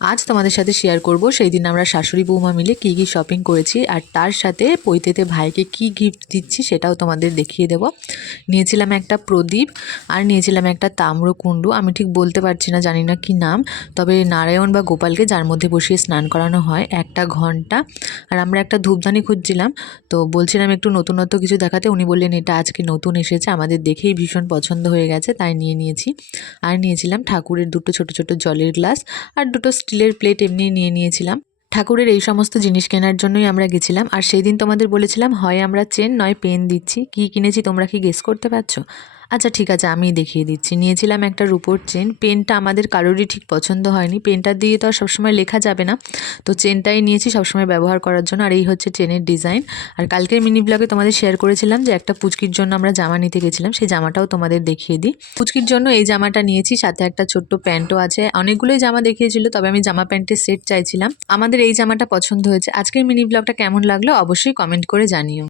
আজ তোমাদের সাথে শেয়ার করব সেই দিন আমরা শাশুড়ি বৌমা মিলে কি কি শপিং করেছি আর তার সাথে পৈতেতে ভাইকে কি গিফট দিচ্ছি সেটাও তোমাদের দেখিয়ে দেব। নিয়েছিলাম একটা প্রদীপ আর নিয়েছিলাম একটা তাম্রকুণ্ডু, আমি ঠিক বলতে পারছি না, জানি না কি নাম, তবে নারায়ণ বা গোপালকে যার মধ্যে বসিয়ে স্নান করানো হয়, একটা ঘন্টা, আর আমরা একটা ধূপদানি খুঁজছিলাম। তো বলছিলাম একটু নতুনত্ব কিছু দেখাতে, উনি বললেন এটা আজকে নতুন এসেছে, আমাদের দেখেই ভীষণ পছন্দ হয়ে গেছে তাই নিয়ে নিয়েছি। আর নিয়েছিলাম ঠাকুরের দুটো ছোট ছোট জলের গ্লাস আর দুটো স্টিলের প্লেট এমনি নিয়ে নিয়েছিলাম। ঠাকুরের এই সমস্ত জিনিস কেনার জন্যই আমরা গেছিলাম। আর সেই দিন তোমাদের বলেছিলাম হয় আমরা চেন নয় পেন দিচ্ছি, কি কিনেছি তোমরা কি গেস করতে পারছো? আচ্ছা ঠিক আছে, আমি দেখিয়ে দিচ্ছি। নিয়েছিলাম একটা রূপোর চেন, পেনটা আমাদের কারোরই ঠিক পছন্দ হয়নি, পেনটা দিয়ে তো আর সবসময় লেখা যাবে না, তো চেনটাই নিয়েছি সবসময় ব্যবহার করার জন্য। আর এই হচ্ছে চেনের ডিজাইন। আর কালকের মিনি ব্লগে তোমাদের শেয়ার করেছিলাম যে একটা পুচকির জন্য আমরা জামা নিতে গেছিলাম, সেই জামাটাও তোমাদের দেখিয়ে দিই। পুচকির জন্য এই জামাটা নিয়েছি, সাথে একটা ছোট্ট প্যান্টও আছে। অনেকগুলোই জামা দেখিয়েছিল, তবে আমি জামা প্যান্টের সেট চাইছিলাম। আমাদের এই জামাটা পছন্দ হয়েছে। আজকের মিনি ব্লগটা কেমন লাগলো অবশ্যই কমেন্ট করে জানিও।